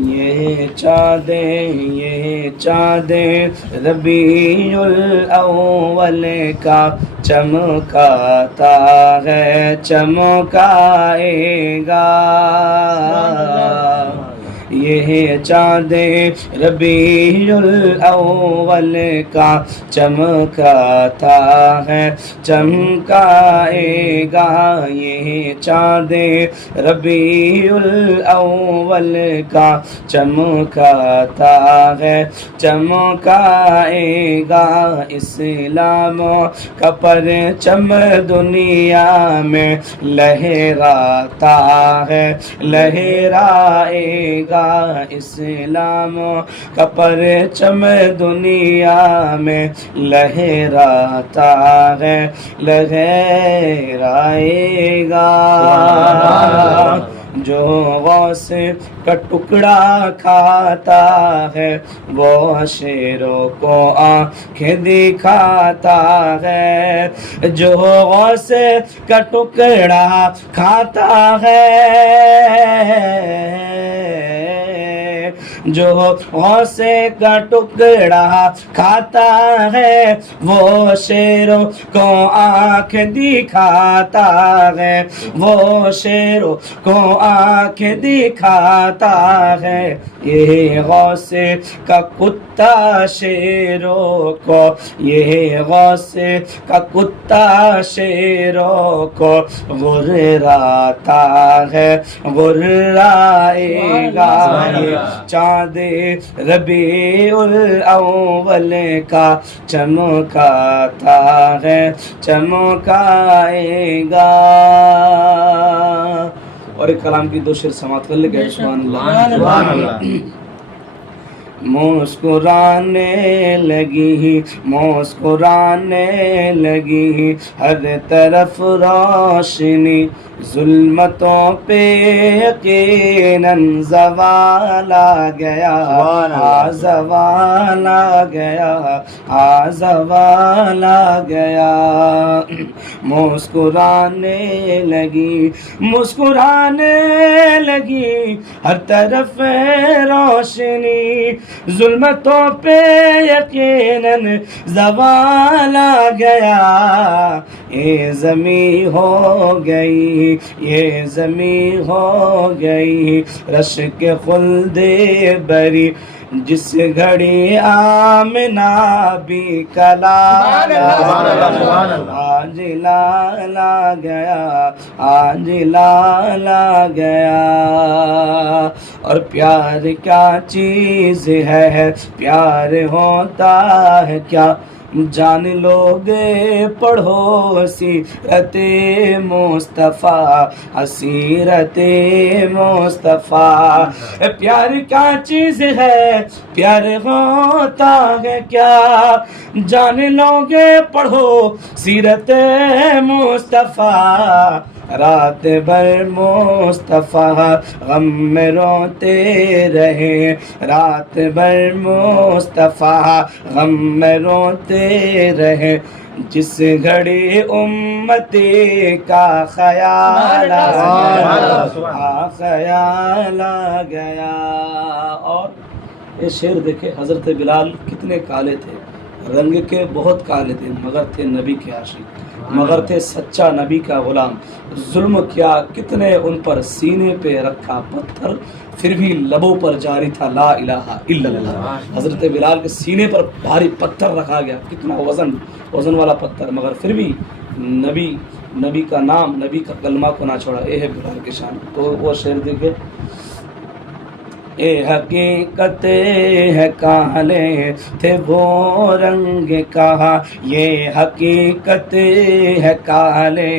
یہ چاند ربیع الاول کا چمکاتا ہے چمکائے گا. یہ چاند ربیع الاول کا چمکاتا ہے چمکائے گا. یہ چاند ربیع الاول کا چمکاتا ہے چمکائے گا. اسلام کا پرچم دنیا میں لہراتا ہے لہرائے گا. اسلام کا پرچم دنیا میں لہراتا ہے لہرائے گا. جو غوث کا ٹکڑا کھاتا ہے وہ شیروں کو آنکھیں دکھاتا ہے. جو غوث کا ٹکڑا کھاتا ہے جو غوث کا ٹکڑا کھاتا ہے وہ شیروں کو آنکھ دکھاتا ہے وہ شیروں کو آنکھ دکھاتا ہے. یہ غوث کا کتا شیروں کو یہ غوث کا کتا شیروں کو غراتا ہے غرائے گا. یہ چاند ربیع الاول کا چمکاتا ہے چمکائے گا. اور ایک کلام کی دو شعر سماعت کر لے گئے. سبحان اللہ. مسکرانے لگی مسکرانے لگی ہر طرف روشنی ظلمتوں پہ یقیناً زوال آ گیا زوال آ گیا زوال آ گیا. مسکرانے لگی ہر طرف روشنی ظلمتوں پہ یقیناً زوال آ گیا. یہ زمیں ہو گئی یہ زمیں ہو گئی رشک خلد بری جس گھڑی آمنہ بھی کلا آج لالا گیا آج لالا گیا. اور پیار کیا چیز ہے پیار ہوتا ہے کیا جان لوگے پڑھو سیرت مصطفیٰ سیرت مصطفیٰ. پیار کیا چیز ہے پیار ہوتا ہے کیا جان لوگے پڑھو سیرت مصطفیٰ. رات بھر مصطفیٰ غم میں روتے رہے رات بھر مصطفیٰ غم میں روتے رہے جس گھڑی امتی کا خیال خیال آ گیا. اور یہ شعر دیکھے حضرت بلال کتنے کالے تھے رنگ کے بہت کالے تھے مگر تھے نبی کے عاشق مگر تھے سچا نبی کا غلام. ظلم کیا کتنے ان پر سینے پہ رکھا پتھر پھر بھی لبوں پر جاری تھا لا الہ الا اللہ. حضرت بلال کے سینے پر بھاری پتھر رکھا گیا کتنا وزن والا پتھر مگر پھر بھی نبی کا نام نبی کا کلمہ کو نہ چھوڑا. اے ہے بلال کی شان. تو وہ شعر دیکھے اے حقیقت ہے کالے تھے وہ رنگ کا یہ حقیقت ہے کالے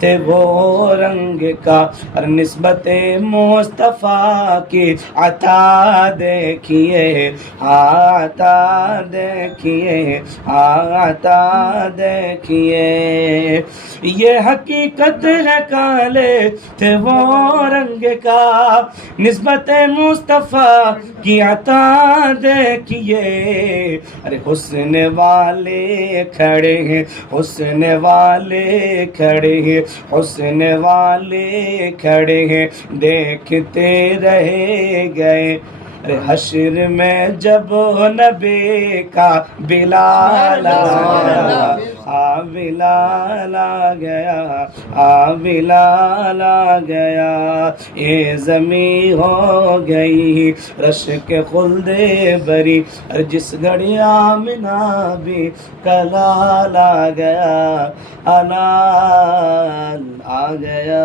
تھے وہ رنگ کا. اور نسبت مصطفیٰ کی عطا دیکھیے عطا دیکھیے عطا دیکھیے. یہ حقیقت ہے کالے تھے وہ رنگ کا نسبت مصطفیٰ کی عطا دیکھیے. ارے حسن والے کھڑے ہیں حسن والے کھڑے ہیں حسن والے کھڑے ہیں دیکھتے رہ گئے ارے حشر میں جب نبی کا بلال آ گیا، بلال آ گیا، بلال آ گیا، یہ زمین ہو گئی رش کے خلد بری، اور جس گھڑی آمنہ بھی کلال آ گیا، حلال آ گیا۔